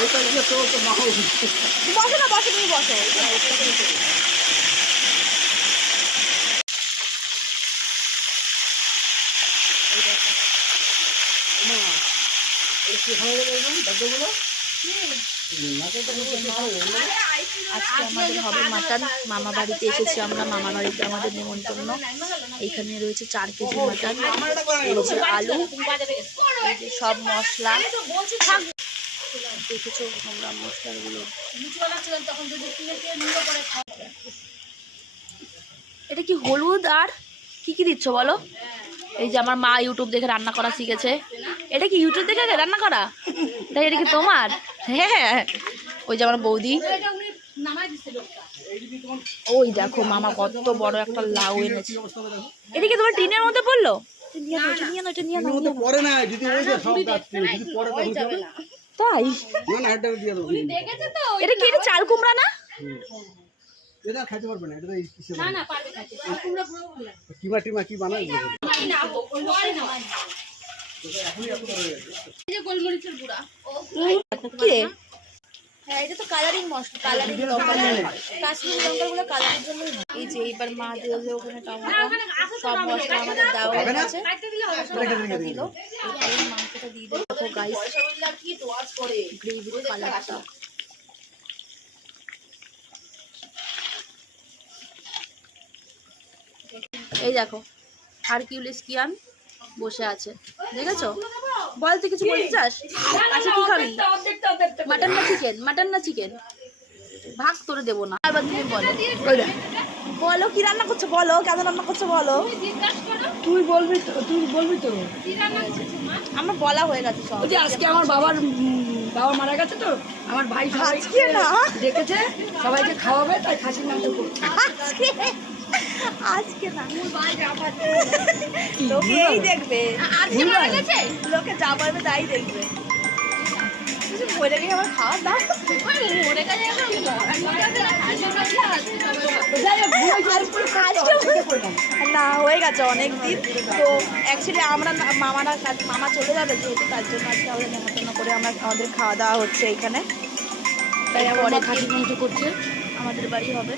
বসো না, বসো, তুমি বসো। আজকে আমাদের হবে মাটন। মামা বাড়িতে এসেছি আমরা, মামা বাড়িতে আমাদের নিমন্ত্রণ। এইখানে রয়েছে 4 কেজি মাটন, রয়েছে আলু, সব মশলা। দেখেছো আমরা মশলাগুলো। এটা কি হলুদ আর কি কি দিচ্ছ বলো? এই যে আমার মা ইউটিউব দেখে রান্না করা শিখেছে। এটা কি ইউটিউব দেখে রান্না করা? তাই এটা কি তোমার? হ্যাঁ, ওই যে আমার বৌদি। ওই দেখো মামা কত বড় একটা লাউ এনেছে। এটা কি তোমার টিনের মধ্যে পড়লো? তাই এটা কি? এটা চাল কুমড়া না? এটা খাইতে পারবে না, এটা না না পারবে খাইতে। কুমড়া পুরো ভালো লাগে। কিমা টিমা কি বানাই? না এই যে গোলমরিচের গুঁড়া। কি রে? হ্যাঁ, এটা তো কালারিং মশলা, কালারিং লঙ্কা, কাশ্মীরি লঙ্কাগুলো কালারের জন্য। এই যে এইবার মা দিয়ে যে ওখানে টমেটো সব মশলা আমাদের দেওয়া হয়ে গেছে, দিল। এই মাংসটা দিয়ে দেবো। দেখো গাইস গ্রেভির কালারটা। এই দেখো হারকিউলিসকিয়ান বসে আছে, দেখেছো? বল তুই কিছু বলতে চাস? আচ্ছা কি খাবি? মাটন না চিকেন? মাটন না চিকেন? ভাগ করে দেবো না। এবার তুমি বলো, বলো কি রান্না করছো, বলো কেন রান্না করছো বলো। তুই বলবি তো, তুই বলবি তো। আমার বলা হয়ে গেছে সব। আজকে আমার বাবা মারা গেছে তো, আমার ভাই আজকে না দেখেছে সবাইকে খাওয়াবে, তাই খাসির মাংস করছে। আজকে না, লোকে এই দেখবে, লোকে যা পারবে তাই দেখবে। মরে গিয়ে আমার খাওয়া দাও, মরে গেছে না, হয়ে গেছে অনেক দিন তো। অ্যাকচুয়ালি আমরা মামা চলে যাবে যেহেতু, তার জন্য আজকে আমাদের নেমন্তন্ন করে আমাদের খাওয়া দাওয়া হচ্ছে এইখানে। তাই পরে খাসির মাংস করছে, আমাদের বাড়ি হবে।